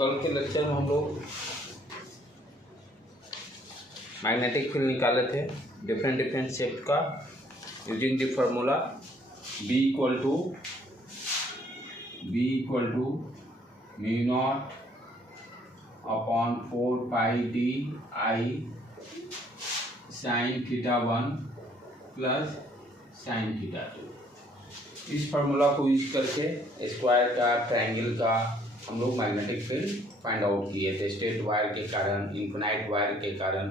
कल के लेक्चर में हम लोग मैग्नेटिक फील्ड निकाले थे डिफरेंट शेप का using the formula B equal to mu not upon 4 pi D I sine theta 1 plus sine theta 2। इस फार्मूला को यूज करके स्क्वायर का ट्रायंगल का हम लोग मैग्नेटिक फील्ड फाइंड आउट किए थे। स्ट्रेट वायर के कारण, इन्फिनाइट वायर के कारण,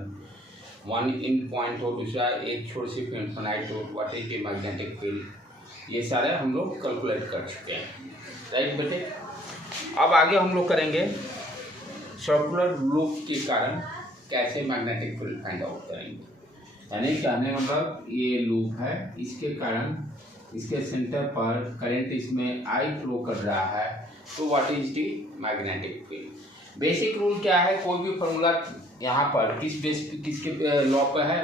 वन इन पॉइंट हो, दूसरा एक छोर सिर्फ इन्फिनाइट हो, what is the magnetic field, ये सारे हम लोग कैलकुलेट कर चुके हैं। राइट बेटे, अब आगे हम लोग करेंगे सर्कुलर लूप के कारण कैसे मैग्नेटिक फील्ड फाइंड आउट करेंगे। यानी कहने का मतलब ये लूप है, इसके कारण इसके सेंटर पर करंट इसमें आई फ्लो कर रहा है, तो what is the magnetic field. Basic rule क्या है, कोई भी फॉर्मूला यहाँ पर किसके लॉ पे है,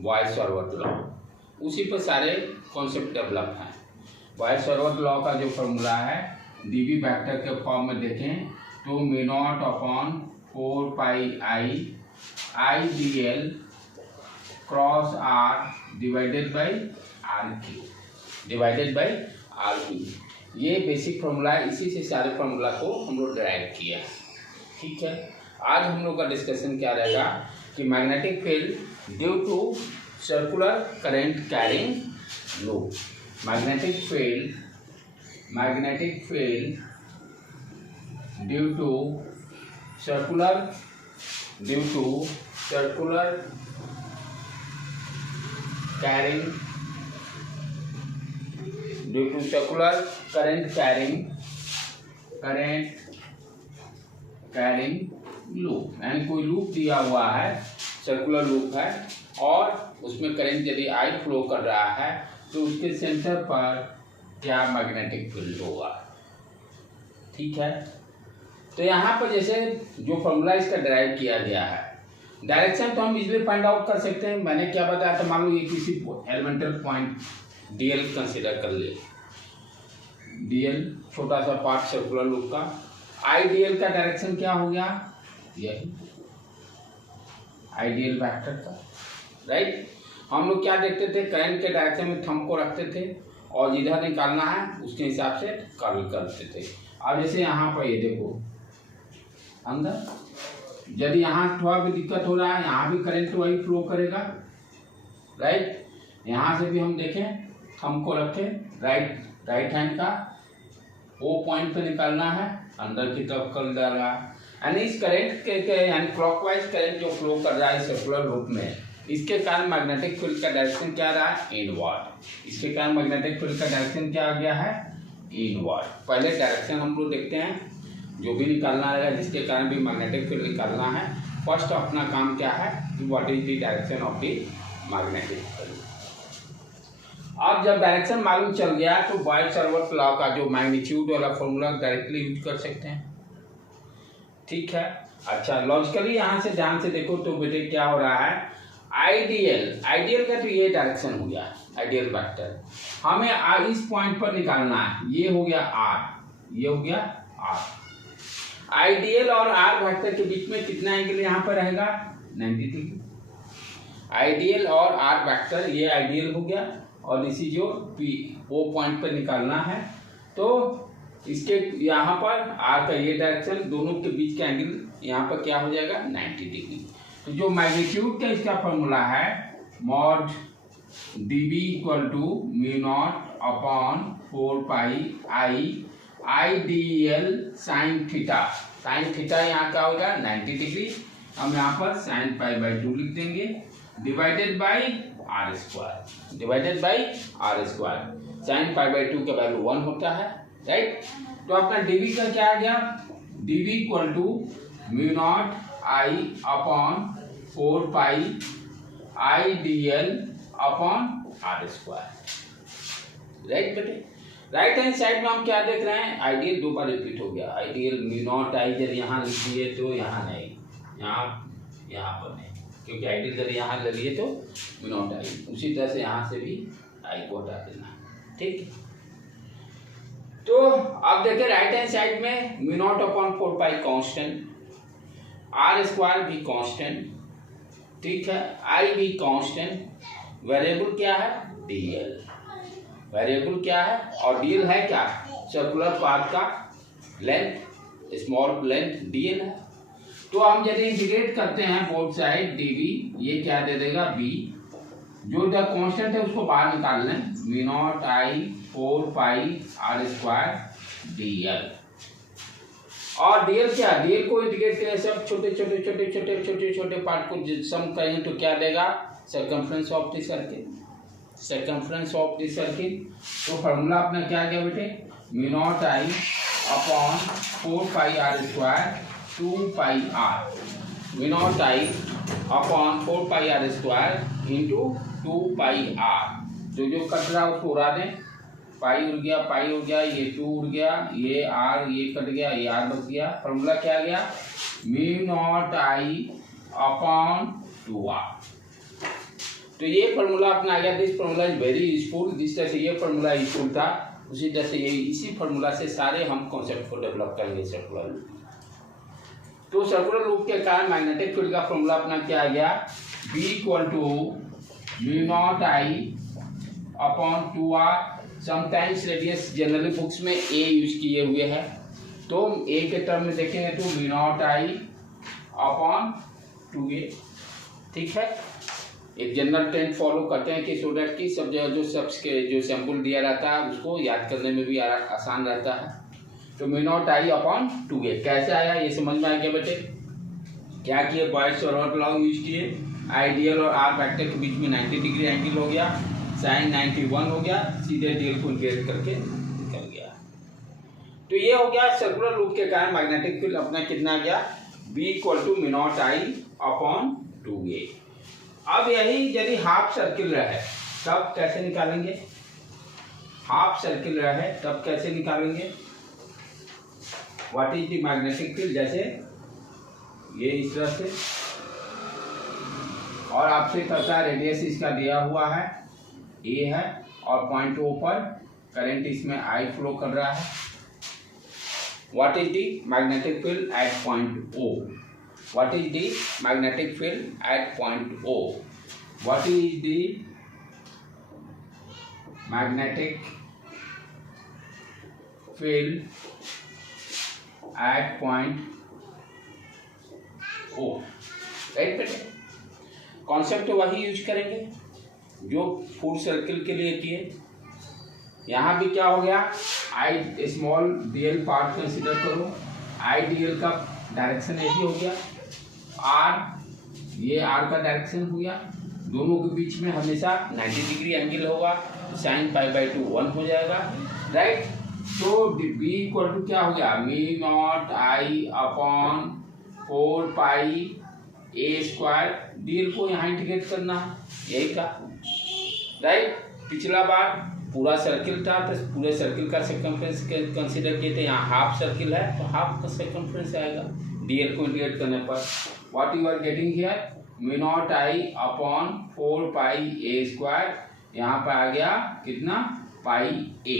बॉयल-सावर्त लॉ, उसी पर सारे कॉन्सेप्ट डेवलप हैं। बॉयल-सावर्त लॉ का जो फॉर्मूला है डीवी वेक्टर के फॉर्म में देखें तो mu not upon 4 pi I D L cross R divided by R cube. ये बेसिक फॉर्मूला है, इसी से सारे फॉर्मूला को हम लोग डिराइव किया। ठीक है, आज हम लोग का डिस्कशन क्या रहेगा कि magnetic field due to circular current carrying loop. Magnetic field due to circular current carrying loop. यानी कोई लूप दिया हुआ है, सर्कुलर लूप है, और उसमें करंट यदि आई फ्लो कर रहा है तो उसके सेंटर पर क्या मैग्नेटिक फील्ड होगा। ठीक है, तो यहाँ पर जैसे जो फॉर्मूला इसका डिराइव किया गया है, डायरेक्शन तो हम इजीली फाइंड आउट कर सकते हैं। मैंने क्या बताया था, मान लो ये किसी एलिमेंटल पॉइंट डीएल कंसीडर कर ले, डीएल छोटा सा पार्ट सर्कुलर लूप का, आईडीएल का डायरेक्शन क्या हो गया, यही आईडीएल वेक्टर का। राइट, हम लोग क्या देखते थे, करंट के डायरेक्शन में थंब को रखते थे और जिधर निकालना है उसके हिसाब से कर्ल करते थे। अब जैसे यहाँ पर ये देखो अंदर, यदि यहाँ थोड़ा भी दिक्कत हो रहा है, यहाँ भी करंट वही फ्लो करेगा। राइट, यहाँ से भी हम देखें, थंब को रखें, राइट हैंड का ओ पॉइंट पे निकालना है, अंदर की तरफ कर्ल डाल रहा है। यानी इस करंट के यानी क्लॉकवाइज करंट जो फ्लो कर रहा है सर्कुलर लूप में, इसके कारण मैग्नेटिक फील्ड का डायरेक्शन क्या रहा है, इनवर्ड। इसके कारण मैग्नेटिक फील्ड का डायरेक्शन क्या आ गया है, इनवर्ड। पहले डायरेक्शन हम लोग देखते हैं, जो भी निकालना रहेगा जिसके कारण भी मैग्नेटिक फील्ड निकालना है, फर्स्ट अपना काम क्या है, what is the direction of the magnetic field. अब जब डायरेक्शन मालूम चल गया तो बॉयल-सावर्त लॉ का जो मैग्नीट्यूड वाला फॉर्मूला डायरेक्टली यूज कर सकते हैं। ठीक है, अच्छा लॉजिकली यहाँ से ध्यान से देखो तो बेटे क्या हो रहा है, आइडियल का तो ये डायरेक्शन हो गया, आइडियल वेक्टर हमें इस पॉइंट पर निकालना है, ये हो गया आर, ये हो गया आर। आइडियल और आर वेक्टर के बीच में कितना एंगल यहाँ पर रहेगा, 90 डिग्री। आइडियल और आर वेक्टर, ये आइडियल हो गया और इसी जो पी ओ पॉइंट पर निकालना है, तो इसके यहाँ पर आर का ये डायरेक्शन, दोनों के बीच का एंगल यहाँ पर क्या हो जाएगा, 90 डिग्री। तो जो मैग्नीट्यूड का इसका फॉर्मूला है, mod dV equal to mu not upon 4 pi I D L sine theta. Sine theta यहाँ का होगा 90 डिग्री, हम यहाँ पर साइन पाई/2 लिख देंगे, divided by R square. Sine पाई/2 का वैल्यू 1 होता है। राइट, तो अपना dV का क्या आ गया, dV equal to mu not I upon 4 pi I D L upon R square. Right बेटे, राइट हैंड साइड में हम क्या देख रहे हैं, आइडियल दो बार रिपीट हो गया, आइडियल म्यू नॉट आई जब यहाँ लिख दिए तो यहाँ नहीं, यहाँ पर नहीं, क्योंकि आइडियल जब यहाँ ले लिए तो म्यू नॉट आई, उसी तरह से यहाँ से भी आई को हटा देना। ठीक, तो अब देखिए राइट हैंड साइड में mu not upon 4 pi constant, R square भी कांस्टेंट, ठीक है, आई भी कांस्टेंट, वेरिएबल क्या है डीएल, वेरिएबल क्या है और डीएल है क्या सर्कुलर पाथ का लेंथ, स्मॉल लेंथ डीएल है। तो हम यदि इंटीग्रेट करते हैं बोथ साइड डीवी, ये क्या दे देगा बी, जो द कांस्टेंट है उसको बाहर निकाल लें, mu not I 4 pi R square DL. और डीएल क्या, डीएल को इंटीग्रेट करें सब छोटे छोटे छोटे छोटे छोटे छोटे पार्ट को सम करेंगे तो क्या देगा circumference of the circle, circumference of the circle. तो फार्मूला अपना क्या गया बेटे, mu not I upon 4 pi R square 2 pi R, mu not I upon 4 pi R square into 2 pi R, जो कट रहा है उसको उड़ा दें, पाई उड़ गया, पाई हो गया, ये 2 उड़ गया, ये आर ये कट गया, ये आर बच गया। फॉर्मूला क्या गया mu not I upon 2 R. तो ये फॉर्मूला अपना आ गया। This formula is very useful. जिस तरह से ये फॉर्मूला यूजफुल था उसी तरह से ये इसी फॉर्मूला से सारे हम कॉन्सेप्ट को डेवलप करेंगे सर्कुलर लूप। तो सर्कुलर लूप के कारण मैग्नेटिक फील्ड का फॉर्मूला अपना क्या आ गया, B equal to mu not I upon 2 R. Sometimes radius generally books में ए यूज किए हुए हैं, तो ए के टर्म में देखेंगे तो mu not I upon 2a, ठीक है। एक जनरल ट्रेंड फॉलो करते हैं कि स्टूडेंट की सब जगह जो सैंपल दिया रहता है उसको याद करने में भी आसान रहता है। तो mu not I upon 2a कैसे आया ये समझ में आ गया बेटे। क्या किए, बॉयड्स-फॉरवर्ड लॉ यूज किए, आइडियल और आर वेक्टर के बीच में 90 डिग्री एंगल हो गया, साइन 91 हो गया, सीधे डीएल को इंटीग्रेट करके निकल गया। तो ये हो गया सर्कुलर लूप के कारण मैग्नेटिक फील्ड अपना कितना आ गया, B equal to mu not I upon 2a। अब यही यदि हाफ सर्किल रहे तब कैसे निकालेंगे, हाफ सर्किल रहे तब कैसे निकालेंगे, what is the magnetic field, जैसे ये इस तरह से, और आपसे पता रेडियस इसका दिया हुआ है ए है, और पॉइंट ओ पर करंट इसमें आई फ्लो कर रहा है। What is the magnetic field at point O, what is the magnetic field at point O, what is the magnetic field at point O, right बेटे। कॉन्सेप्ट वही यूज करेंगे जो फुल सर्किल के लिए किए। यहाँ भी क्या हो गया, आई स्मॉल डीएल पार्ट कंसिडर करो, आई डीएल का डायरेक्शन यही हो गया, आर ये आर का डायरेक्शन हो गया, दोनों के बीच में हमेशा 90 डिग्री एंगल होगा, साइन π/2 1 हो जाएगा, राइट। तो बी इक्वल टू क्या हो गया, mu not I upon 4 pi A square, DL को यहाँ इंटीग्रेट करना है, यही था, राइट। पिछला बार पूरा सर्किल था तो पूरे सर्किल का सर्कमफ्रेंस कंसीडर किए थे, यहाँ हाफ सर्किल है तो हाफ का सर्कमफ्रेंस आएगा डीएल को इंटीग्रेट करने पर। What you are getting here, mu not I upon 4 pi A square, यहाँ पर आ गया कितना पाई ए,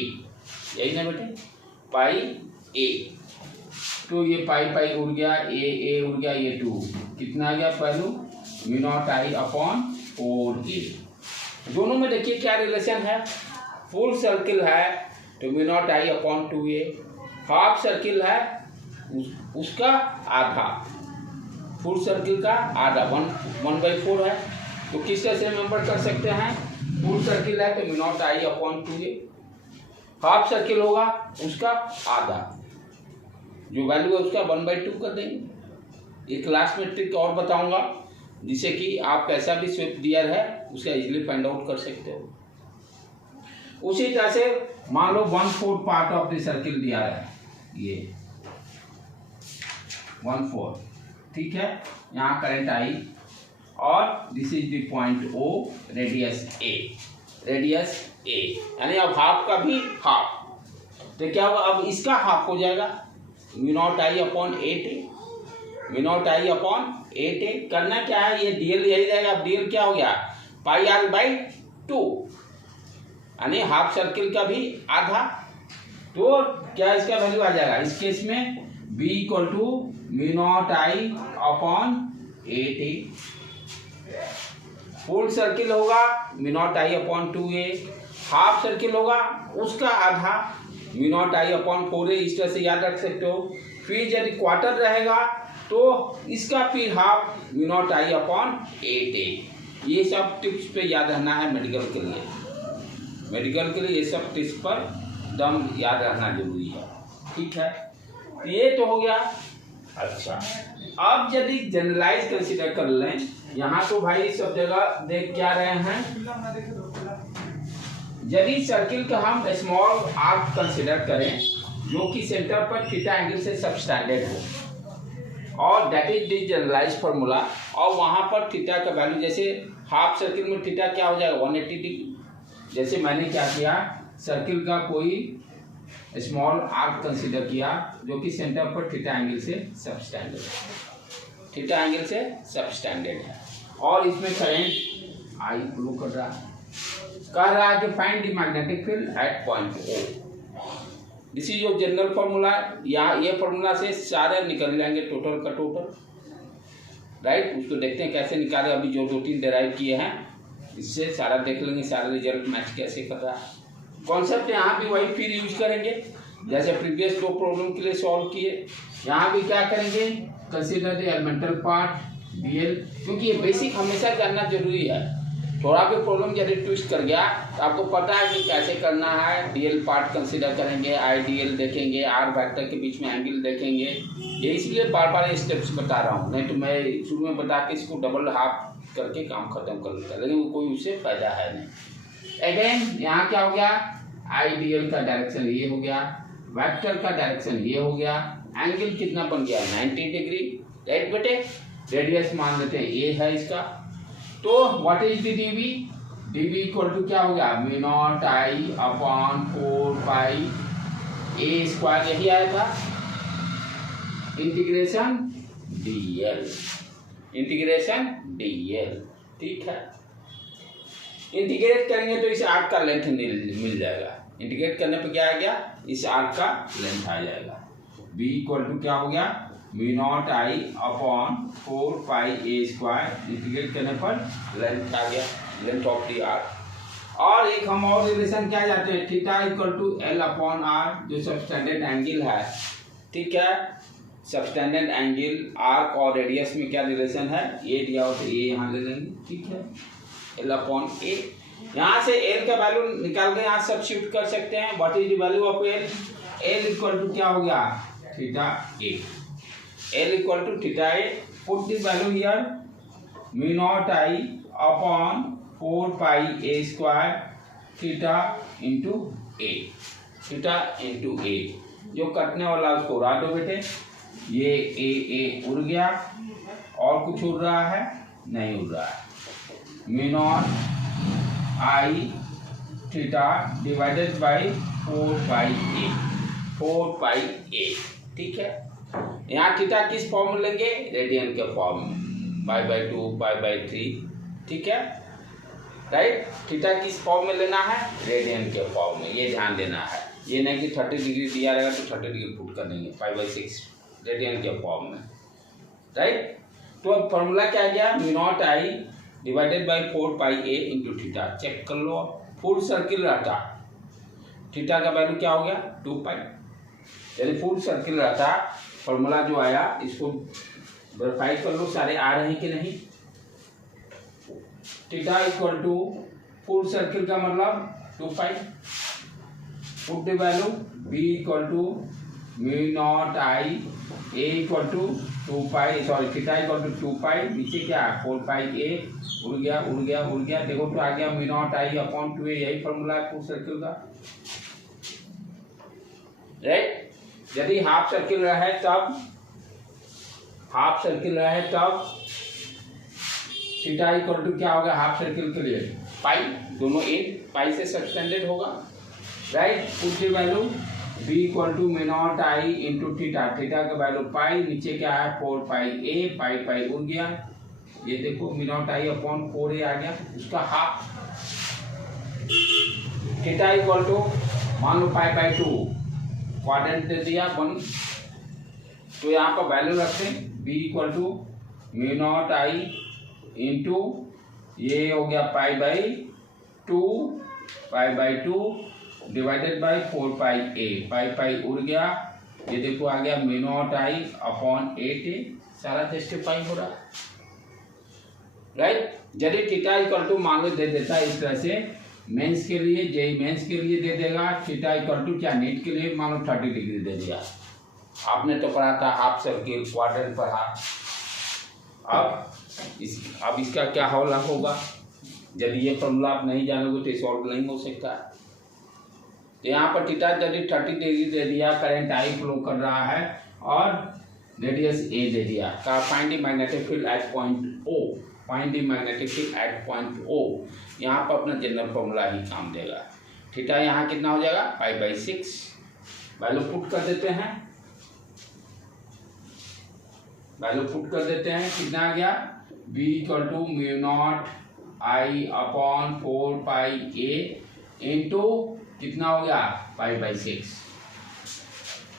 यही ना बेटे पाई ए। तो ये पाई पाई उड़ गया, ए उड़ गया, ये 2 कितना आ गया पहलू, mu naught I upon 4a। दोनों में देखिए क्या रिलेशन है, फुल सर्किल है तो mu not I upon 2a, half circle है उसका आधा, फुल सर्किल का आधा 1/4 है। तो किस तरह से मेंबर कर सकते हैं, फुल सर्किल है तो mu not I upon 2a, half circle होगा उसका आधा, जो वैल्यू है उसका 1/2 कर देंगे। एक क्लास में ट्रिक और बताऊंगा जिससे कि आप कैसा भी स्विफ्ट गियर है उसका इजीली फाइंड आउट कर सकते हो। उसी तरह से मान लो 1/4 पार्ट ऑफ द सर्किल दिया है, ये 1/4, ठीक है, यहाँ करंट आई और this is the point O, radius A, radius A, यानी अब हाफ का भी हाफ, तो क्या होगा अब इसका हाफ हो जाएगा mu naught I upon 8a, mu naught I upon 8a। करना क्या है, ये डीएल यही रहेगा, अब डीएल क्या हो गया πr/2, यानी हाफ सर्किल का भी आधा, तो क्या इसका वैल्यू आ जाएगा इस केस में b equal to mu not I upon 8a। Full circle होगा mu not I upon 2a, half circle होगा उसका आधा mu naught I upon 4a, इस तरह से याद रख सकते हो। फिर यदि क्वार्टर रहेगा तो इसका फिर half mu naught I upon 8a। ये सब टिप्स पे याद रहना है मेडिकल के लिए, मेडिकल के लिए ये सब टिप्स पर दम याद रहना जरूरी है, ठीक है। तो ये तो हो गया। अच्छा, अब यदि जनरलाइज कंसीडर कर लें, यहाँ तो भाई सब जगह देख क्या रहे हैं, यदि सर्किल का हम स्मॉल आर्क कंसीडर करें जो कि सेंटर पर थीटा एंगल से सबस्टैंडर्ड हो, और that is the generalize formula, और वहाँ पर थीटा का वैल्यू जैसे हाफ सर्किल में थीटा क्या हो जाएगा 180 डिग्री। जैसे मैंने क्या किया, सर्किल का कोई स्मॉल आर्क कंसीडर किया जो कि सेंटर पर थीटा एंगल से सबस्टैंडर्ड है, थीटा एंगल से सबस्टैंडर्ड है, और इसमें करंट आई फ्लो कर रहा है, कह रहा है कि find the magnetic field at point O। This is जो जनरल फार्मूला, या ये फार्मूला से सारे निकल जाएंगे टोटल का टोटल, राइट। उसको देखते हैं कैसे निकाले, अभी जो 2-3 डेराइव किए हैं इससे सारा देख लेंगे, सारा रिजल्ट मैच कैसे कर रहा है। कॉन्सेप्ट यहाँ भी वही फिर यूज करेंगे जैसे प्रीवियस 2 प्रॉब्लम के लिए सॉल्व किए। यहाँ भी क्या करेंगे, consider the elemental part DL, क्योंकि ये बेसिक हमेशा जानना जरूरी है। थोड़ा भी प्रॉब्लम यदि ट्विस्ट कर गया तो आपको पता है कि कैसे करना है। डीएल पार्ट कंसीडर करेंगे, आईडीएल देखेंगे, आर वेक्टर के बीच में एंगल देखेंगे। ये इसलिए बार बार स्टेप्स बता रहा हूँ, नहीं तो मैं शुरू में बता के इसको डबल हाफ करके काम खत्म कर लेता, लेकिन कोई उससे फायदा है नहीं। अगेन यहाँ क्या हो गया, आईडीएल का डायरेक्शन ये हो गया, वेक्टर का डायरेक्शन ये हो गया, एंगल कितना बन गया 90 डिग्री, राइट बेटे। रेडियस मान लेते हैं ए है इसका, तो what is the dv, dv equal to क्या हो गया mu not I upon 4 pi A square, यही आया था, इंटीग्रेशन डीएल, इंटीग्रेशन डीएल, ठीक है। इंटीग्रेट करेंगे तो इस आर्क का लेंथ मिल जाएगा, इंटीग्रेट करने पे क्या आ गया, इस आर्क का लेंथ आ जाएगा। b इक्वल टू क्या हो गया mu not I upon 4 pi A square, integrate करने पर लेंथ आ गया, लेंथ ऑफ दी आर्क। और एक हम और रिलेशन क्या जाते हैं, theta equal to L upon R, जो सबस्टैंडर्ड एंगल है, ठीक है। सबस्टैंडर्ड एंगल आर्क और रेडियस में क्या रिलेशन है, ए दिया हो तो ए यहाँ ले लेंगे, ठीक है, एल अपॉन ए। यहाँ से एल का वैल्यू निकाल के यहाँ सब्स्टिट्यूट कर सकते हैं। What is the value of L, L equal to क्या हो गया theta A, L equal to theta A, put the value here mu not I upon 4 pi A square theta into A, theta into A, जो कटने वाला उसको उड़ा दो बेटे, ये ए उड़ गया, और कुछ उड़ रहा है नहीं उड़ रहा है, mu not I theta divided by 4 pi A, 4 pi ए, ठीक है। यहाँ थीटा किस फॉर्म में लेंगे, रेडियन के फॉर्म में, पाई बाई 2 पाई बाई 3, ठीक है, राइट। थीटा किस फॉर्म में लेना है, रेडियन के फॉर्म में, ये ध्यान देना है। ये नहीं कि 30 डिग्री दिया रहेगा तो 30 डिग्री पुट कर देंगे, पाई बाई 6 रेडियन के फॉर्म में, राइट। तो अब फॉर्मूला क्या गया, mu not I divided by 4 pi a into theta, check कर लो। फुल सर्किल रहता, थीटा का वैल्यू क्या हो गया 2 पाई, यदि फुल सर्किल रहता फॉर्मूला जो आया, इसको वेरीफाई कर लो सारे आ रहे हैं कि नहीं। Theta equal to full circle का मतलब 2 pi, put the value b equal to mu not I, a equal to 2 pi, sorry theta equal to 2 pi, नीचे क्या 4 पाई a, उड़ गया उड़ गया उड़ गया, देखो तो आ गया mu not I upon 2a, यही फॉर्मूला है फुल सर्किल का, राइट। यदि हाफ सर्किल रहे तब, हाफ सर्किल रहे तब थीटा इक्वल टू क्या होगा हाफ सर्किल के लिए पाई, दोनों एक पाई से सबस्टैंडर्ड होगा, right. Put the value b equal to mu not I into theta, theta का वैल्यू पाई, नीचे क्या है 4 पाई a, पाई पाई उड़ गया, ये देखो mu naught I upon 4a आ गया, उसका हाफ। थीटा इक्वल टू मान लो पाई बाई 2, क्वाड्रेंट दे दिया 1, तो यहाँ पर वैल्यू रखते हैं b equal to mu not I into ये हो गया पाई/2 डिवाइडेड बाई 4πa, पाई उड़ गया, ये देखो आ गया mu not I upon 8a, सारा जस्टिफाई हो रहा है, राइट। यदि थीटा इक्वल टू मान लो दे देता है इस तरह से, मेंस के लिए जेई मेंस के लिए दे देगा थीटा इक्वल टू क्या नीट के लिए मान लो 30 डिग्री दे दिया, आपने तो पढ़ा था हाफ सर्किल क्वाड्रेंट पढ़ा। अब इसका क्या हल होगा, यदि ये फॉर्मूला आप नहीं जानोगे तो सॉल्व नहीं हो सकता। तो यहाँ पर थीटा यदि 30 डिग्री दे दिया, करंट आई फ्लो कर रहा है और रेडियस ए दे दिया, का find the magnetic field at point O, find the magnetic field at point O. यहाँ पर अपना जनरल फॉर्मूला ही काम देगा। थीटा यहाँ कितना हो जाएगा पाई/6, वैल्यू पुट कर देते हैं, कितना आ गया b equal to mu not I upon 4πa into कितना हो गया पाई/6,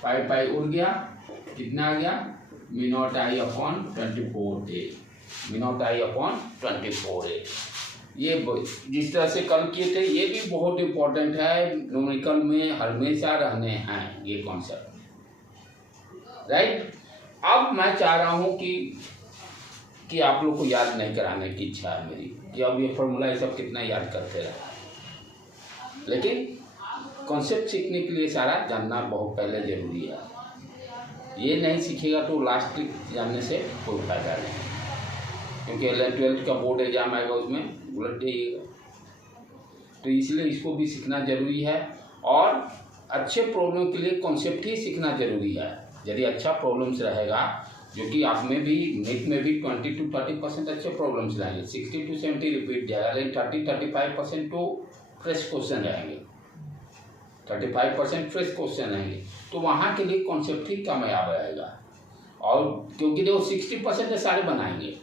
पाई उड़ गया, कितना आ गया mu not I upon 24a, mu naught I upon 24a। ये जिस तरह से कल किए थे ये भी बहुत इंपॉर्टेंट है, न्यूमेरिकल में हमेशा रहने हैं ये कॉन्सेप्ट, राइट। अब मैं चाह रहा हूँ कि आप लोग को याद नहीं कराने की इच्छा है मेरी, कि अब ये फॉर्मूला ये सब कितना याद करते रहे, लेकिन कॉन्सेप्ट सीखने के लिए सारा जानना बहुत पहले जरूरी है। ये नहीं सीखेगा तो लास्ट तक जानने से कोई फायदा नहीं, क्योंकि 11th-12th का बोर्ड एग्जाम आएगा उसमें उलट जाइएगा, तो इसलिए इसको भी सीखना जरूरी है। और अच्छे प्रॉब्लम के लिए कॉन्सेप्ट ही सीखना जरूरी है। यदि अच्छा प्रॉब्लम्स रहेगा, जो कि आप में भी नीट में भी 20 to 30% अच्छे प्रॉब्लम्स रहेंगे, 60 to 70 रिपीट जाएगा, लेकिन 30-35% तो फ्रेश क्वेश्चन रहेंगे, 35% फ्रेश क्वेश्चन रहेंगे, तो वहाँ के लिए कॉन्सेप्ट ही कामयाब रहेगा। और क्योंकि देखो 60% सारे बनाएंगे,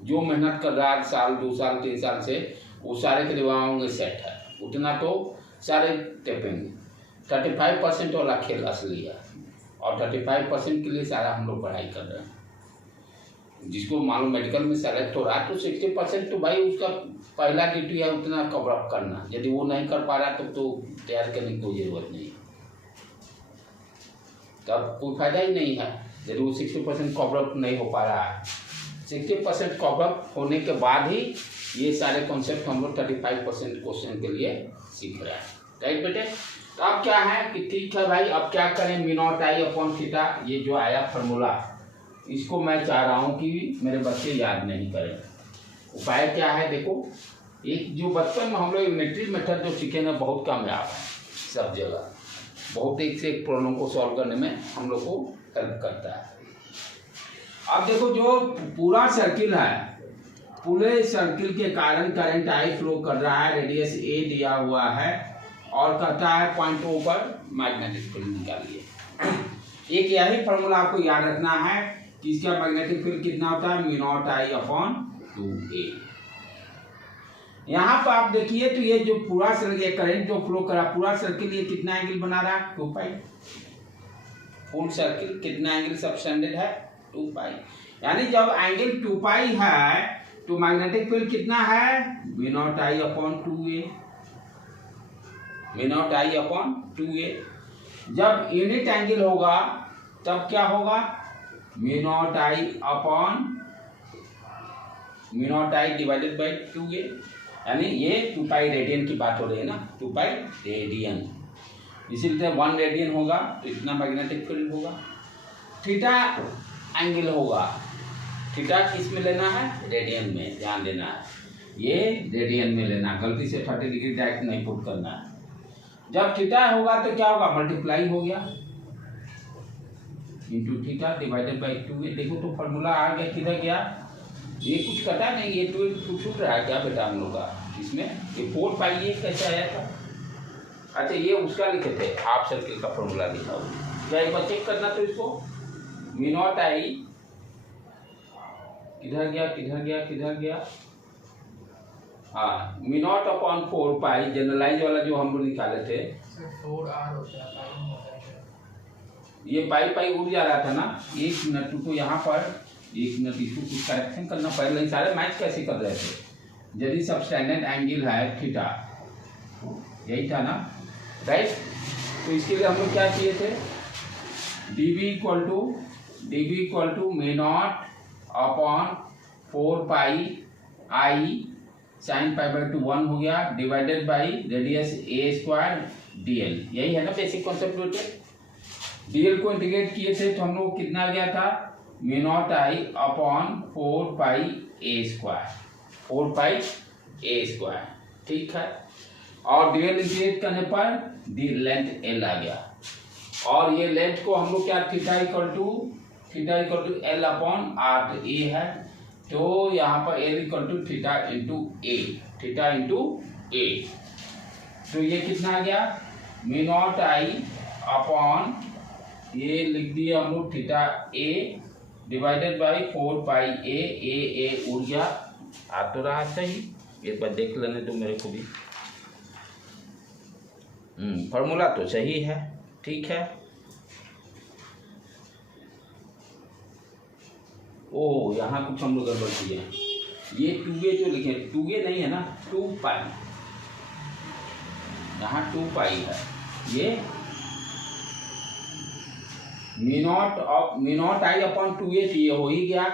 जो मेहनत कर रहा है साल 2 साल 3 साल से, वो सारे के दिमाग में सेट है, उतना तो सारे टेपेंगे। 35% वाला खेल असली है, और 35% के लिए सारा हम लोग पढ़ाई कर रहे हैं। जिसको मालूम मेडिकल में सेलेक्ट हो रहा है तो 60% तो भाई उसका पहला ड्यूटी है उतना कवर अप करना, यदि वो नहीं कर पा रहा तो तैयार करने की कोई ज़रूरत नहीं, तब कोई फायदा ही नहीं है। यदि वो 60% कवर अप नहीं हो पा रहा है, 60% कवर अप होने के बाद ही ये सारे कॉन्सेप्ट हम लोग 35% क्वेश्चन के लिए सीख रहे हैं, राइट बेटे। तो अब क्या है कि ठीक है भाई, अब क्या करें, mu naught I upon theta, ये जो आया फार्मूला, इसको मैं चाह रहा हूँ कि मेरे बच्चे याद नहीं करें। उपाय क्या है, देखो, एक जो बचपन में हम लोग यूनिटरी मेथड जो सीखे ना बहुत कामयाब है सब जगह, बहुत एक से एक प्रॉब्लम को सॉल्व करने में हम लोग को हेल्प करता है। अब देखो जो पूरा सर्किल है, पूरे सर्किल के कारण करंट आई फ्लो कर रहा है, रेडियस ए दिया हुआ है और कहता है पॉइंट ओ पर मैग्नेटिक फील्ड निकालिए। एक यही फॉर्मूला आपको याद रखना है कि इसका मैग्नेटिक फील्ड कितना होता है, mu not I upon 2a। यहाँ पर आप देखिए तो ये जो पूरा सर्किल करंट जो फ्लो करा पूरा सर्किल, ये कितना एंगल बना रहा है 2 पाई। फुल सर्किल कितना एंगल सबटेंडेड है 2 पाई, यानी जब एंगल 2 पाई है तो मैग्नेटिक फील्ड कितना है mu not I upon 2a, mu naught I upon 2a। जब यूनिट एंगल होगा तब क्या होगा, mu not I upon mu naught I divided by 2a, यानी ये 2 पाई रेडियन की बात हो रही है ना, 2 पाई रेडियन, इसीलिए 1 रेडियन होगा तो इतना मैग्नेटिक फील्ड होगा। थीटा एंगल होगा, थीटा किस में लेना है, रेडियन में, ध्यान देना है, ये रेडियन में लेना, गलती से 30 डिग्री डायरेक्ट नहीं पुट करना है। जब थीटा होगा तो क्या होगा, मल्टीप्लाई हो गया into theta divided by 2a। देखो तो फॉर्मूला आ गया, किधर गया, ये कुछ कटा नहीं, ये 2 छूट रहा है क्या बेटा हम लोग का इसमें, ये 4 पाई ये कैसे आया था। अच्छा ये उसका लिखे थे, हाफ सर्किल का फॉर्मूला लिखा हुआ, क्या एक बार चेक करना तो इसको, म्यू नॉट आई किधर गया किधर गया किधर गया, हाँ म्यू नॉट अपॉन 4 पाई जनरलाइज वाला जो हम लोग निकाले थे, 4r होता है, ये पाई पाई उड़ जा रहा था ना। एक मिनट रुको यहाँ पर, एक मिनट इसको कुछ करेक्शन करना। पहले सारे मैच कैसे कर रहे थे। यदि सबटेंडेंट एंगल है थीटा, यही था ना, राइट। तो इसके लिए हम लोग क्या किए थे, dv equal to mu not upon 4 pi I sine pi by 2 1 हो गया, divided by radius a square dl। यही है ना बेसिक कॉन्सेप्ट बेटे। dl को इंटीग्रेट किए थे तो हम लोग कितना आ गया था, mu nought I upon 4 pi a square, 4 pi a square, ठीक है। और dl इंटीग्रेट करने पर डी लेंथ l आ गया। और ये लेंथ को हम लोग क्या, theta equal to L upon R, तो ए है, तो यहाँ पर L equal to theta into A, तो ये कितना आ गया, मे नॉट आई अपॉन, ये लिख दिया हम लोग theta A divided by 4 pi ए उड़ गया। आ तो रहा सही, एक बार देख लेने तो मेरे को भी। फॉर्मूला तो सही है, ठीक है। ओ यहाँ कुछ हम लोग गड़बड़ किए हैं। ये 2a जो लिखे, 2a नहीं है ना, 2 पाई, यहाँ 2 पाई है। ये मे नॉट आई अपॉन 2a, तो ये हो ही गया,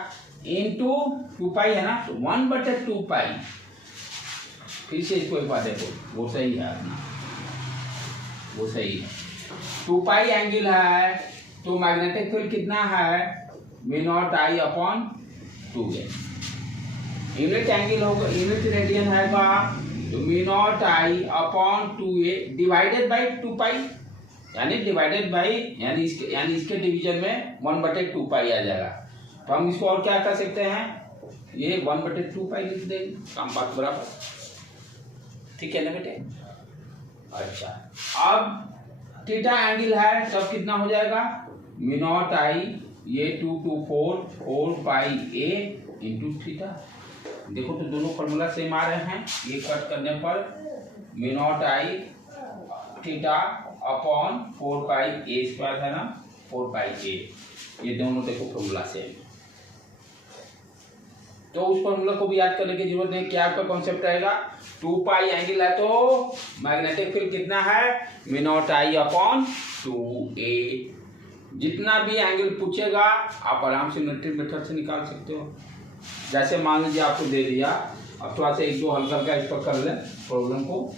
इनटू 2 पाई है ना, तो 1/2 पाई। फिर से इसको एक बार देखो, वो सही है अपना, वो सही है। 2 पाई एंगल है तो मैग्नेटिक फील्ड कितना है, मे nought I upon 2a। Unit angle होगा, यूनिट रेडियन है का, तो मे nought I upon 2a divided by 2 पाई, यानी डिवाइडेड बाई, यानी इसके डिवीजन में 1/2 पाई आ जाएगा। तो हम इसको और क्या कर सकते हैं, ये 1/2 पाई लिख देंगे, काम बात बराबर, ठीक है ना बेटे। अच्छा, अब थीटा एंगल है तब कितना हो जाएगा, मे नॉट आई, ये 2 to 4 pi a into theta. देखो तो दोनों फॉर्मूला सेम आ रहे हैं। ये कट करने पर मे nought I theta upon 4 pi a square है ना, 4 पाई a, ये दोनों देखो फॉर्मूला सेम। तो उस फॉर्मूला को भी याद करने की जरूरत नहीं। क्या आपका कॉन्सेप्ट रहेगा, 2 पाई एंगल है तो मैग्नेटिक फील्ड कितना है, मे नॉट आई अपॉन 2a। जितना भी एंगल पूछेगा आप आराम से न्यूटन मेथड से निकाल सकते हो। जैसे मान लीजिए आपको दे दिया, अब थोड़ा सा एक दो हल्का हल्का इस पर कर लें प्रॉब्लम को।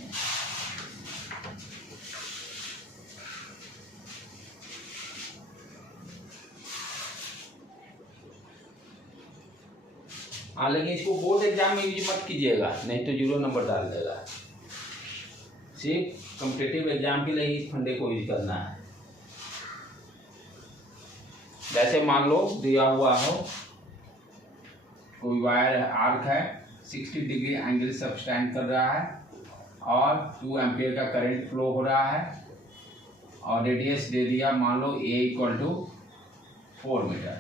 हाँ, लेकिन इसको बोर्ड एग्जाम में यूज मत कीजिएगा, नहीं तो 0 नंबर डाल देगा। सिर्फ कॉम्पिटिटिव एग्जाम के लिए इस फंडे को यूज करना है। जैसे मान लो दिया हुआ हो कोई वायर आर्क है, 60 डिग्री एंगल सबटेंड कर रहा है और 2 एम्पियर का करंट फ्लो हो रहा है और रेडियस दे दिया मान लो a equal to 4 metre,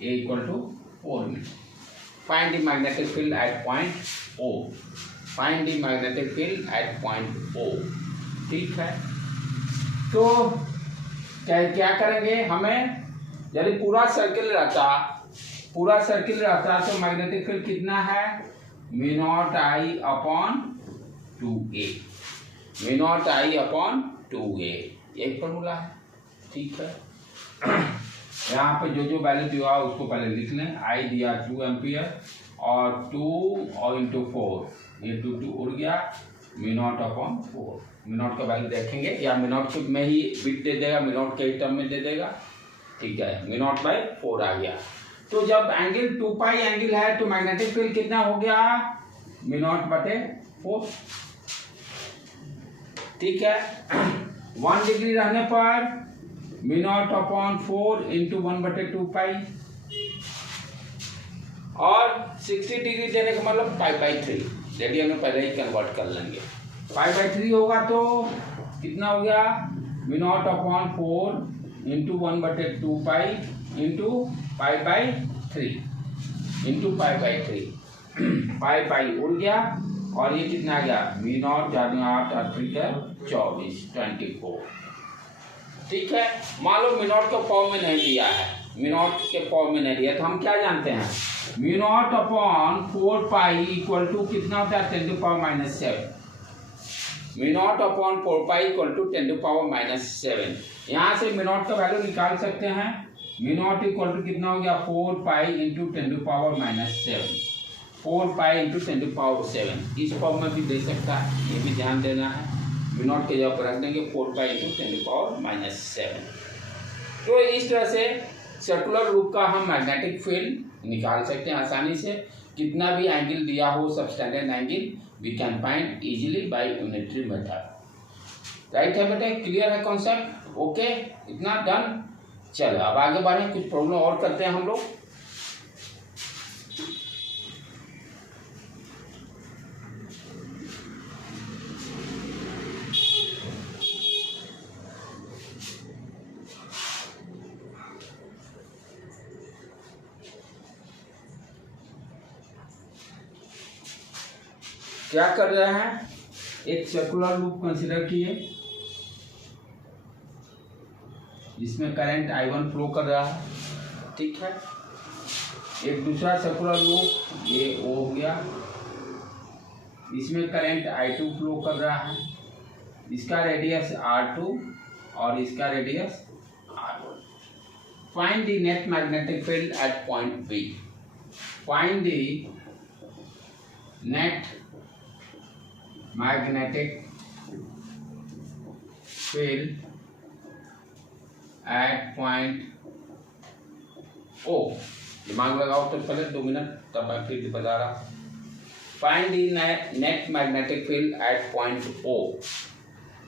a equal to 4 metre. Find the magnetic field at point O, find the magnetic field at point O, ठीक है। तो क्या करेंगे, हमें यदि पूरा सर्किल रहता तो मैग्नेटिक फील्ड कितना है, मे nought I upon 2a, may nought I upon 2a, यही फॉर्मूला है, ठीक है। यहाँ पे जो वैल्यू दिया उसको पहले लिख लें। आई दिया 2 एम्पियर और 2 और इंटू 4, ये 2 उड़ गया, mu not upon 4। May not का वैल्यू देखेंगे या मे नॉट में ही बिट दे देगा, मे नॉट के ही टर्म में दे देगा, ठीक है। मे नॉट बाई 4 आ गया। तो जब एंगल 2 पाई एंगल है तो मैग्नेटिक फील्ड कितना हो गया, मे नॉट बटे 4, ठीक है। 1 डिग्री रहने पर मे नॉट अपॉन 4 इंटू 1/2 पाई और 60 डिग्री देने का मतलब π/3, रेडियन में पहले ही कन्वर्ट कर लेंगे। π/3 होगा तो कितना हो गया, mu not upon 4 into 1/2 pi into π/3 into π/3, pi उड़ गया और ये कितना आ गया, मे नॉट 8 और 3 24, ठीक है। मान लो म्यू नॉट के फॉर्म में नहीं दिया है, म्यू नॉट के फॉर्म में नहीं दिया, तो हम क्या जानते हैं, mu not upon 4 pi equal to कितना होता है 10⁻⁷। Mu not upon 4 pi equal to 10⁻⁷। यहाँ से म्यू नॉट का वैल्यू निकाल सकते हैं। म्यू नॉट इक्वल टू कितना हो गया 4 पाई इंटू 10⁻⁷, 4 पाई इंटू 10⁻⁷। इस फॉर्म में भी दे सकता है, ये भी ध्यान देना है। म्यू नॉट के जगह पर रख देंगे 4 पाई इंटू 10⁻⁷। तो इस तरह से सर्कुलर लूप का हम मैग्नेटिक फील्ड निकाल सकते हैं आसानी से। कितना भी एंगल दिया हो subtended angle we can find easily by unitary method. Right है बेटे, क्लियर है कॉन्सेप्ट? ओके, इतना डन। चलो अब आगे बढ़ें, कुछ प्रॉब्लम और करते हैं हम लोग। क्या कर रहे हैं, एक सर्कुलर लूप कंसीडर किए जिसमें करंट I1 फ्लो कर रहा है, ठीक है। एक दूसरा सर्कुलर लूप ये O हो गया, इसमें करंट I2 फ्लो कर रहा है, इसका रेडियस R2 और इसका radius R1। Find the net magnetic field at point B। Find the net magnetic field at point O। दिमाग लगाओ तो पहले 2 मिनट, तब मैं फिर बता रहा। Find the net magnetic field at point O।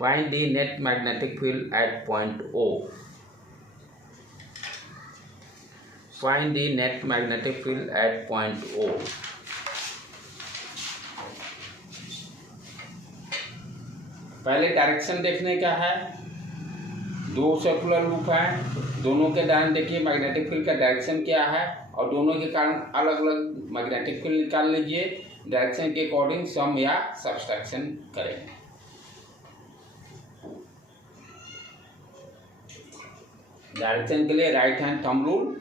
Find the net magnetic field at point O। Find the net magnetic field at point O। पहले डायरेक्शन देखने का है। 2 सर्कुलर लूप है, दोनों के डायरेक्शन देखिए मैग्नेटिक फील्ड का डायरेक्शन क्या है, और दोनों के कारण अलग अलग मैग्नेटिक फील्ड निकाल लीजिए। डायरेक्शन के अकॉर्डिंग सम या सब्सट्रैक्शन करेंगे। डायरेक्शन के लिए राइट हैंड थंब रूल।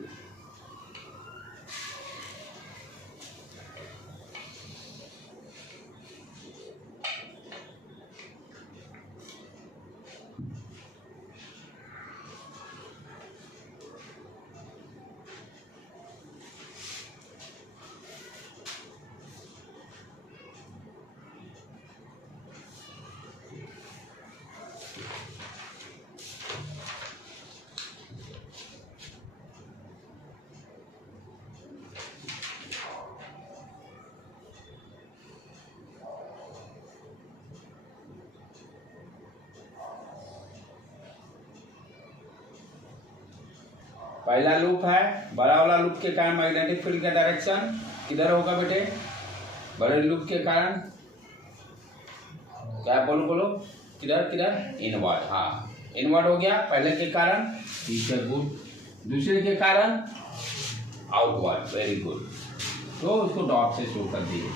पहला लूप है, बड़ा वाला लूप के कारण मैग्नेटिक फील्ड का डायरेक्शन किधर होगा बेटे, बड़े लूप के कारण क्या बोलो किधर किधर, इनवर्ड। हाँ इनवर्ड हो गया पहले के कारण, ठीक है गुड। दूसरे के कारण आउटवर्ड, वेरी गुड। तो उसको डॉट से शो कर दिए,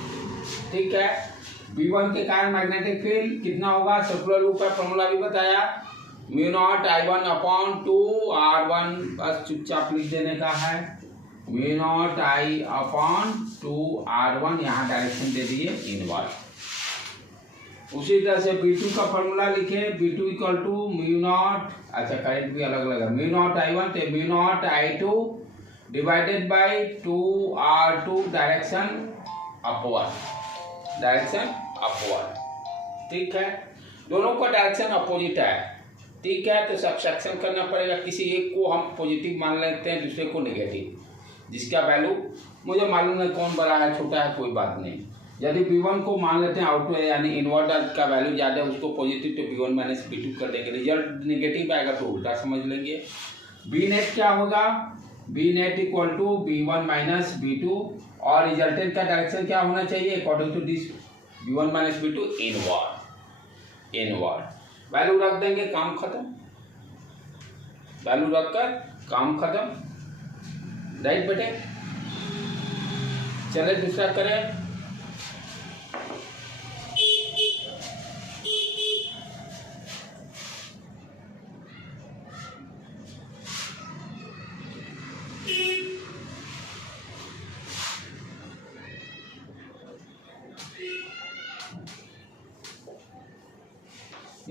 ठीक है। V1 के कारण मैग्नेटिक फील्ड कितना होगा, सर्कुलर लूप का फॉर्मूला भी बताया, mu nought I1 upon 2 R1, बस चुपचाप लिख देने का है, mu nought I upon 2 R1, यहाँ डायरेक्शन दे दिए इनवर्ड। उसी तरह से V2 का फॉर्मूला लिखे, V2 equal to mu nought, अच्छा करंट भी अलग अलग है, म्यू नॉट I1 तो mu nought I2 divided by 2 R2, direction upward, direction upward, ठीक है। दोनों का डायरेक्शन अपोजिट है, ठीक है। तो सब्ट्रैक्शन करना पड़ेगा, किसी एक को हम पॉजिटिव मान लेते हैं, दूसरे को नेगेटिव, जिसका वैल्यू मुझे मालूम नहीं कौन बड़ा है छोटा है, कोई बात नहीं। यदि V1 को मान लेते हैं आउट यानी इन्वर्टर का वैल्यू ज़्यादा है उसको पॉजिटिव, तो V1 माइनस V2 कर देंगे, रिजल्ट नेगेटिव आएगा तो उल्टा समझ लेंगे। बी नेट क्या होगा, B net equal to V1 minus V2, और रिजल्टेंट का डायरेक्शन क्या होना चाहिए according to this V1 minus V2, inward, inward. Value रख देंगे, काम खत्म, वैल्यू रखकर काम खत्म, राइट बेटे। चले दूसरा करें,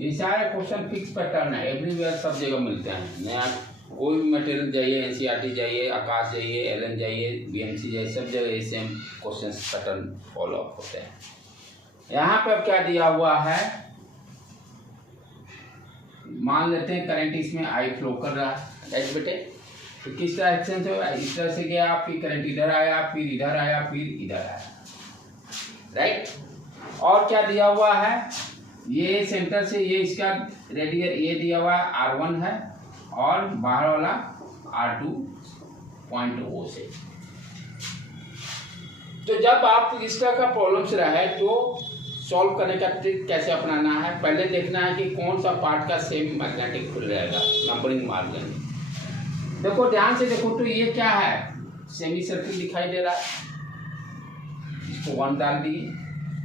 ये सारे क्वेश्चन फिक्स पैटर्न है, एवरीवेयर सब जगह मिलते हैं। नया कोई भी मटेरियल चाहिए, एनसीईआरटी चाहिए, आकाश चाहिए, एलएन चाहिए, बीएमसी चाहिए, सब जगह same question pattern follow up होते हैं। यहाँ पर क्या दिया हुआ है, मान लेते हैं करंट इसमें आई फ्लो कर रहा है, राइट बेटे। तो किस डायरेक्शन से, इस तरह से गया, फिर करंट इधर आया, फिर इधर आया, फिर इधर आया, राइट। और क्या दिया हुआ है, ये सेंटर से ये इसका रेडियस ये दिया हुआ है R1 है, और बाहर वाला R2.0 से। तो जब आप इस तरह का प्रॉब्लम्स रहे तो सॉल्व करने का ट्रिक कैसे अपनाना है, पहले देखना है कि कौन सा पार्ट का सेम मैग्नेटिक फील्ड रहेगा, नंबरिंग मार्जिन। देखो ध्यान से देखो, तो ये क्या है, सेमी सर्किल दिखाई दे रहा है, इसको 1 डाल दिए,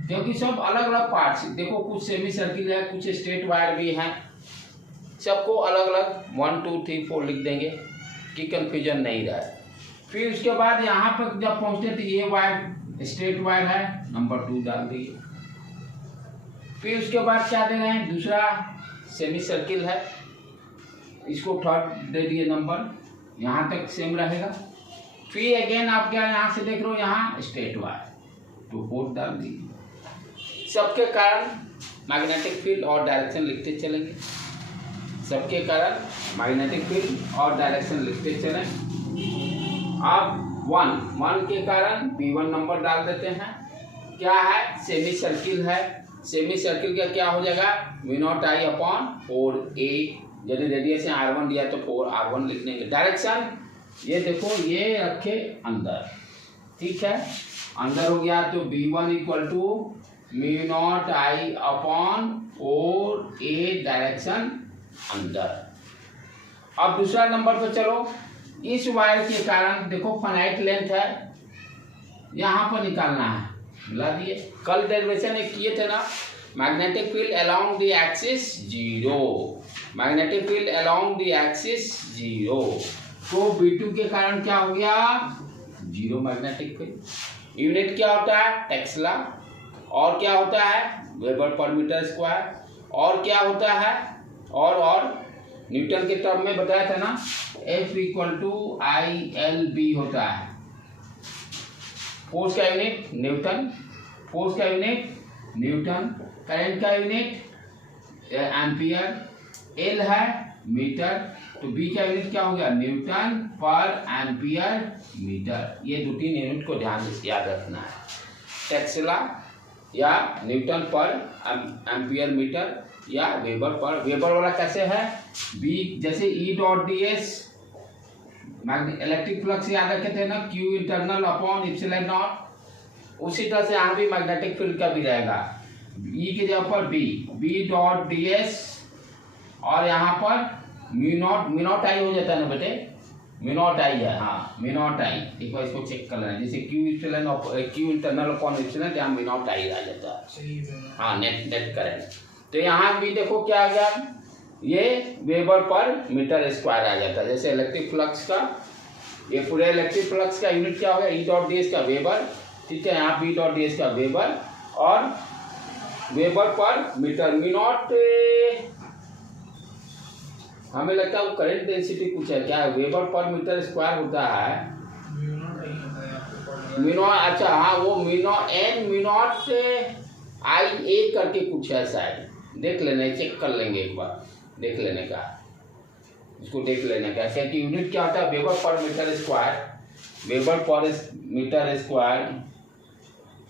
क्योंकि सब अलग अलग पार्ट्स, देखो कुछ सेमी सर्किल है, कुछ स्ट्रेट वायर भी है, सबको अलग अलग 1 2 3 4 लिख देंगे कि कंफ्यूजन नहीं रहे। फिर उसके बाद यहाँ पर जब पहुँचते तो ये वायर स्ट्रेट वायर है, नंबर 2 डाल दिए। फिर उसके बाद क्या दे रहे हैं, दूसरा सेमी सर्किल है, इसको 3rd दे दिए नंबर, यहाँ तक सेम रहेगा। फिर अगेन आप क्या यहाँ से देख रहे हो, यहाँ स्ट्रेट वायर, तो 4 डाल दिए। सबके कारण मैग्नेटिक फील्ड और डायरेक्शन लिखते चलेंगे, सबके कारण मैग्नेटिक फील्ड और डायरेक्शन लिखते चलें। अब 1 के कारण B1 नंबर डाल देते हैं। क्या है, सेमी सर्किल है, सेमी सर्किल का क्या हो जाएगा, V0I/4A, यदि रेडियस है R1 दिया तो 4R1 लिख देंगे। डायरेक्शन ये देखो, ये रखे अंदर, ठीक है, अंदर हो गया, तो B1 = V0I/4A, डायरेक्शन अंदर। अब दूसरा नंबर पे चलो, इस वायर के कारण देखो फाइनाइट लेंथ है, यहाँ पर निकालना है, मिला दिए। कल डेरिवेशन एक किए थे ना, magnetic field along the axis 0, magnetic field along the axis 0, तो B2 के कारण क्या हो गया, 0 मैग्नेटिक फील्ड। यूनिट क्या होता है, टेस्ला, और क्या होता है, वेबर पर मीटर स्क्वायर, और क्या होता है, और न्यूटन के टर्म में बताया था ना, F = ILB होता है। फोर्स का यूनिट न्यूटन, फोर्स का यूनिट न्यूटन, करंट का यूनिट एम्पियर, L है मीटर, तो B का यूनिट क्या हो गया, न्यूटन पर एम्पियर मीटर। ये 2-3 यूनिट को ध्यान से याद रखना है, टेस्ला या न्यूटन पर एम्पियर मीटर या वेबर पर। वेबर वाला कैसे है, B जैसे E.ds इलेक्ट्रिक फ्लक्स याद रखे थे ना, Q internal/ε0, उसी तरह से यहाँ भी मैग्नेटिक फील्ड का भी रहेगा, E के जगह पर B.ds, और यहाँ पर μ0I हो जाता है ना बेटे, μ0I है, हाँ μ0I, एक बार इसको चेक कर लेना, जैसे Q internal/ε, यहाँ μ0I आ जाता है, हाँ नेट करेंट। तो यहाँ भी देखो क्या आ गया, ये वेबर पर मीटर स्क्वायर आ जाता है, जैसे इलेक्ट्रिक फ्लक्स का, ये पूरे इलेक्ट्रिक फ्लक्स का यूनिट क्या होगा, E.ds का वेबर, ठीक है, यहाँ B.ds का वेबर, और वेबर पर मीटर। μ0 हमें लगता है वो करंट डेंसिटी कुछ है, क्या है, वेबर पर मीटर स्क्वायर होता है, μ0, अच्छा हाँ, वो μ0 करके कुछ है शायद, देख लेना, चेक कर लेंगे एक बार, देख लेने का, इसको देख लेने का, क्योंकि यूनिट क्या होता है, weber per metre square, weber per metre square,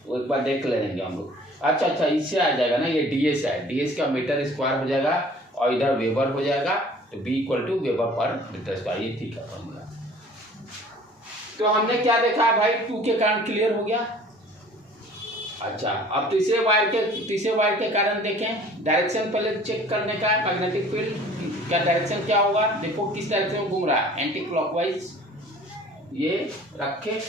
वो एक बार देख लेंगे हम लोग। अच्छा, इससे आ जाएगा ना, ये ds है, ds का मीटर स्क्वायर हो जाएगा, और इधर वेबर हो जाएगा, तो B = weber per metre square, ये ठीक है फॉर्मूला। तो हमने क्या देखा भाई, 2 के कारण क्लियर हो गया। अच्छा, अब तीसरे वायर के कारण देखें, डायरेक्शन पहले चेक करने का है, मैग्नेटिक फील्ड का डायरेक्शन क्या होगा, देखो किस डायरेक्शन में घूम रहा है, एंटी क्लॉकवाइज, ये रखे,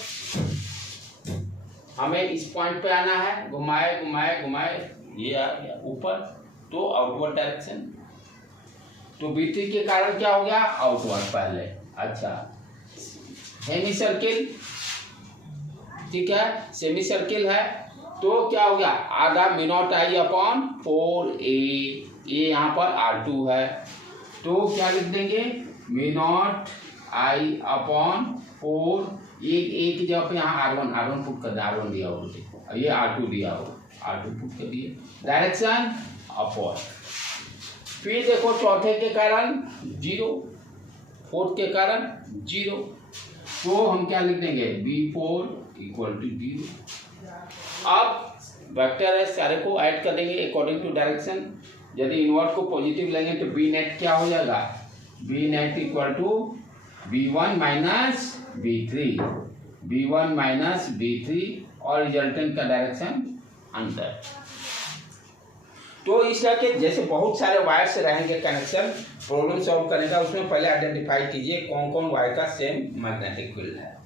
हमें इस पॉइंट पे आना है, घुमाए घुमाए घुमाए, ये आ गया ऊपर, तो आउटवर्ड डायरेक्शन। तो B3 के कारण क्या हो गया, आउटवर्ड पहले। अच्छा, सेमी सर्किल, ठीक है, सेमी सर्किल है, तो क्या हो गया, आधा μ0I/4A, ये यहाँ पर R2 है, तो क्या लिख देंगे म्यू नॉट आई अपॉन 4, एक जगह पे यहाँ R1 पुट कर दे, R1 दिया हो, ये R2 दिया हो, R2 पुट कर दिए, डायरेक्शन अपॉन, फिर देखो चौथे के कारण 0, फोर्थ के कारण 0, तो हम क्या लिख देंगे B4 इक्वल टू 0। अब वेक्टर है, सारे को ऐड कर देंगे अकॉर्डिंग टू डायरेक्शन। यदि इनवर्ट को पॉजिटिव लेंगे तो बी नेट क्या हो जाएगा, B net equal to B1 minus B3 और रिजल्टेंट का डायरेक्शन अंदर। तो इस तरह के जैसे बहुत सारे वायर से रहेंगे कनेक्शन, प्रॉब्लम सॉल्व करेगा उसमें पहले आइडेंटिफाई कीजिए कौन कौन वायर का सेम मैग्नेटिक फील्ड है,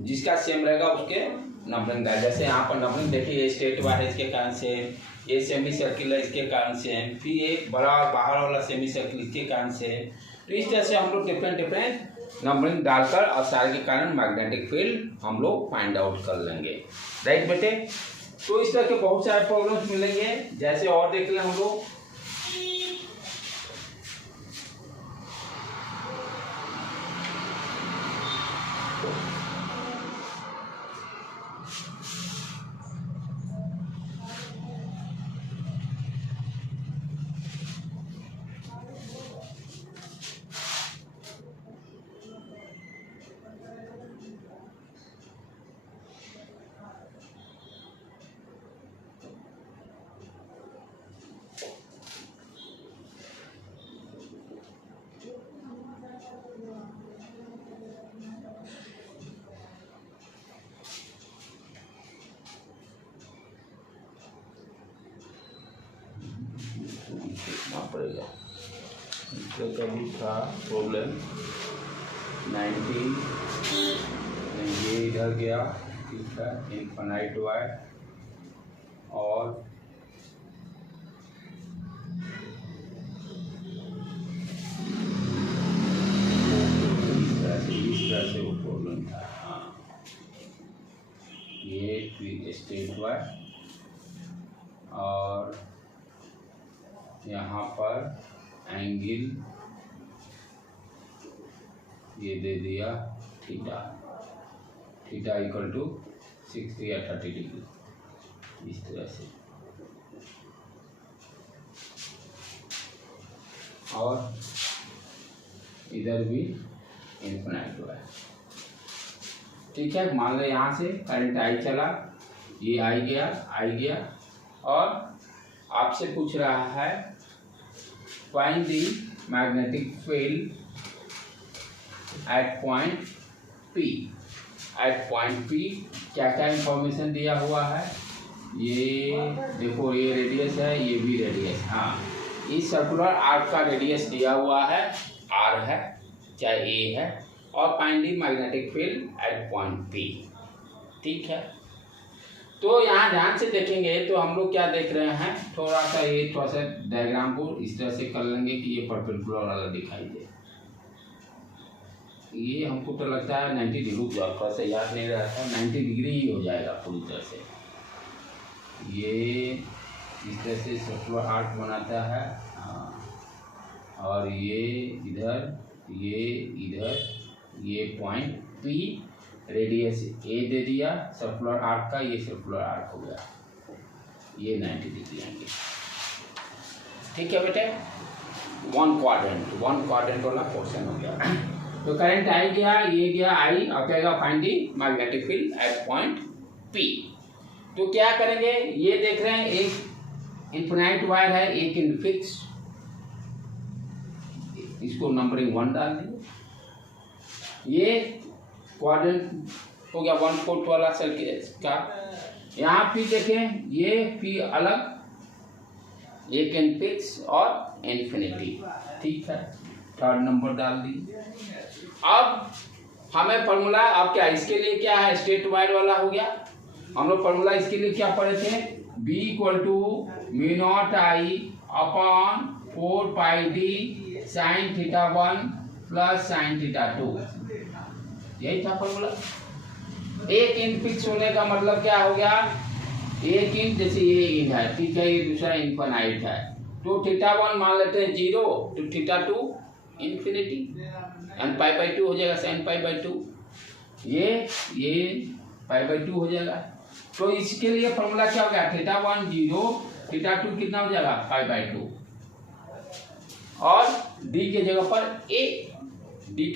जिसका सेम रहेगा उसके नंबरिंग है। जैसे यहाँ पर नंबरिंग देखिए, ये स्ट्रेट वायर है इसके कारण सेम, ये सेमी सर्किल है इसके कारण सेम, फिर एक बड़ा और बाहर वाला सेमी सर्किल इसके कारण सेम। तो इस तरह से हम लोग डिफरेंट नंबरिंग डालकर और सारे के कारण मैग्नेटिक फील्ड हम लोग फाइंड आउट कर लेंगे। राइट बेटे, तो इस तरह के बहुत सारे प्रॉब्लम्स मिलेंगे। जैसे और देख लें हम लोग, पड़ेगा इसका कभी था प्रॉब्लम 90, ये इधर गया, ठीक है, इनफाइनाइट वायर और इस तरह से वो प्रॉब्लम था। हाँ, ये स्ट्रेट वायर और यहाँ पर एंगल ये दे दिया थीटा इक्वल टू 60 या 30 डिग्री, इस तरह से। और इधर भी इनफिनाइट हुआ है, ठीक है। मान लो यहाँ से करंट आई चला, ये आई गया और आपसे पूछ रहा है find the magnetic field at point P। At point P क्या क्या इंफॉर्मेशन दिया हुआ है, ये देखो, ये रेडियस है, ये भी रेडियस। हाँ, इस सर्कुलर आर्क का रेडियस दिया हुआ है, R है चाहे A है, और find the magnetic field at point P, ठीक है। तो यहाँ ध्यान से देखेंगे तो हम लोग क्या देख रहे हैं, थोड़ा सा डायग्राम को इस तरह से कर लेंगे कि ये परपेंडिकुलर वाला दिखाई दे। ये हमको तो लगता है 90 डिग्री, थोड़ा सा याद नहीं रहा था, 90 डिग्री ही हो जाएगा पूरी तरह से। ये इस तरह से सर्कुलर आर्क बनाता है, और ये इधर, ये पॉइंट P, रेडियस A दे दिया सर्कुलर आर्क का, ये सर्कुलर आर्क हो गया, ये 90 डिग्री आएंगे, ठीक है बेटे। वन क्वाड्रेंट वाला पोर्शन हो गया। तो करंट आई गया, ये गया आई, और कहेगा find the magnetic field at point P। तो क्या करेंगे, ये देख रहे हैं एक इनफिनाइट वायर है, एक इनफिक्स, इसको नंबरिंग 1 डाल देंगे। ये क्वाड्रेंट हो गया 1/4 वाला सर्किल का। यहाँ पे देखें, ये P अलग, एक इनफिक्स और इन्फिनिटी, ठीक है, थर्ड नंबर डाल दी। अब हमें फॉर्मूला, अब क्या इसके लिए क्या है, स्ट्रेट वायर वाला हो गया। हम लोग फॉर्मूला इसके लिए क्या पढ़े थे, B equal to mu not I upon 4πd sine theta 1 plus sine theta 2, यही था फॉर्मूला। एक इन फिक्स होने का मतलब क्या हो गया, एक इन, जैसे ये इन है, ठीक है, ये दूसरा इनफिनाइट है, तो θ1 मान लेते हैं 0 तो θ2 इन्फिनिटी एन पाई बाई 2 हो जाएगा sin पाई बाई 2, ये पाई बाई 2 हो जाएगा। तो इसके लिए फॉर्मूला क्या हो गया, θ1 0, θ2 कितना हो जाएगा पाई बाई 2, और d के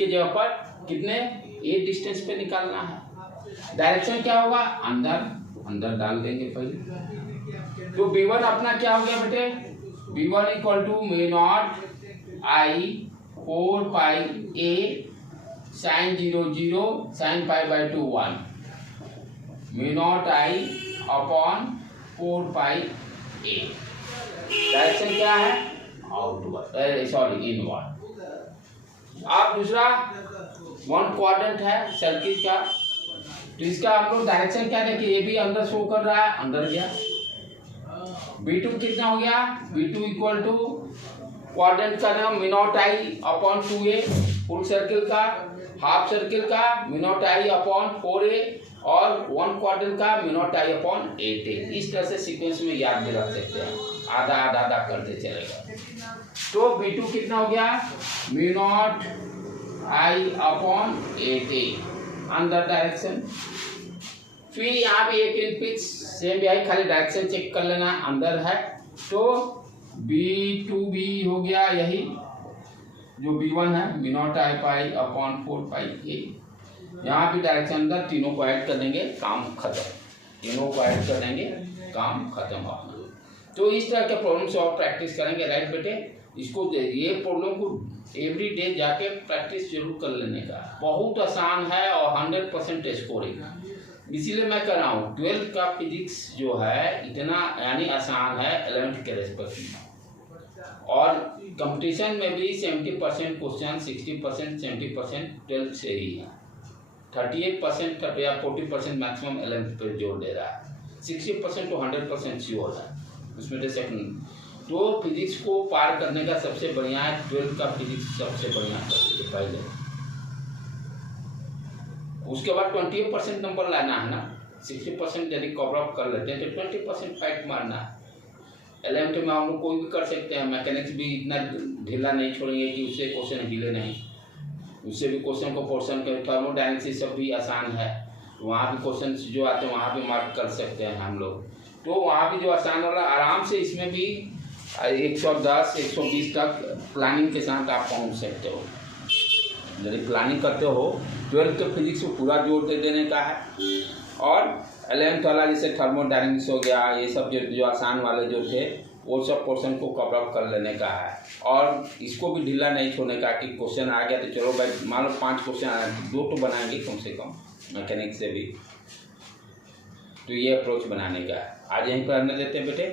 जगह पर कितने a डिस्टेंस पे निकालना है। डायरेक्शन क्या होगा, अंदर डाल देंगे पहले। तो b1 अपना क्या हो गया बेटे, b1 equal to mu nought I 4 pi a sin 0 0 sin pi by 2 1, mu nought I upon 4 pi a। Direction क्या है, आउटवर्ड, सॉरी इनवर्ड। अब दूसरा 1 क्वाड्रेंट है सर्किल का, तो इसका हम लोग डायरेक्शन क्या देखें, ये भी अंदर शो कर रहा है, अंदर गया। b2 कितना हो गया, b2 इक्वल टू क्वाड्रेंट का नाम mu nought I upon 2a, full circle का, हाफ सर्किल का mu nought I upon 4a, और 1 क्वाड्रेंट का mu nought I upon 8a। इस तरह से सीक्वेंस में याद भी रख सकते हैं, आधा आधा आधा करते चलेगा। तो b2 कितना हो गया, mu nought I upon 8a अंदर डायरेक्शन। फिर यहाँ पे एक इन पिच सेम भी, खाली डायरेक्शन चेक कर लेना अंदर है। तो b2b हो गया यही जो b1 है, mu nought I pi upon 4 pi a। यहाँ भी डायरेक्शन अंदर, तीनों को ऐड कर देंगे, काम खत्म, तीनों को ऐड कर देंगे, काम खत्म अपना। तो इस तरह के प्रॉब्लम से और प्रैक्टिस करेंगे, राइट बेटे। इसको ये प्रॉब्लम को एवरी डे जाके प्रैक्टिस जरूर कर लेने का, बहुत आसान है और 100% स्कोरिंग। इसीलिए मैं कर रहा हूँ 12th का फिजिक्स जो है इतना यानी आसान है 11th के रेस्पेक्ट में, और कंपटीशन में भी 70% क्वेश्चन 60% 70% 12th से ही है, 38% या 40% मैक्सिमम 11th पे जोर दे रहा है, 60% तो 100% श्योर है, उसमें तो सेकंड। तो फिजिक्स को पार करने का सबसे बढ़िया है 12th का फिजिक्स, सबसे बढ़िया है पहले। उसके बाद 20% नंबर लाना है ना, 60% यदि कवर अप कर लेते हैं तो 20% फाइट मारना है। 11th में हम लोग कोई भी कर सकते हैं, मैकेनिक्स भी इतना ढीला नहीं छोड़ेंगे कि उससे क्वेश्चन हिले नहीं, उससे भी क्वेश्चन को पोर्शन के थर्मोडायनेमिक्स सब भी आसान है, वहाँ भी क्वेश्चन जो आते हैं वहाँ भी मार्क कर सकते हैं हम लोग। तो वहाँ भी जो आसान वाला आराम से, इसमें भी 110 120 तक प्लानिंग के साथ आप पहुँच सकते हो। यदि प्लानिंग करते हो 12th के फिजिक्स को पूरा जोर दे देने का है, और 11th वाला जैसे थर्मोडायनेमिक्स हो गया, ये सब जो आसान वाले जो थे वो सब पोर्शन को कवर अप कर लेने का है, और इसको भी ढीला नहीं छोड़ने का कि क्वेश्चन आ गया तो चलो भाई मान लो 5 क्वेश्चन आए, 2 तो बनाएंगे कम से कम मैकेनिक्स से भी। तो ये अप्रोच बनाने का है। आज यहीं पर रहने देते हैं बेटे।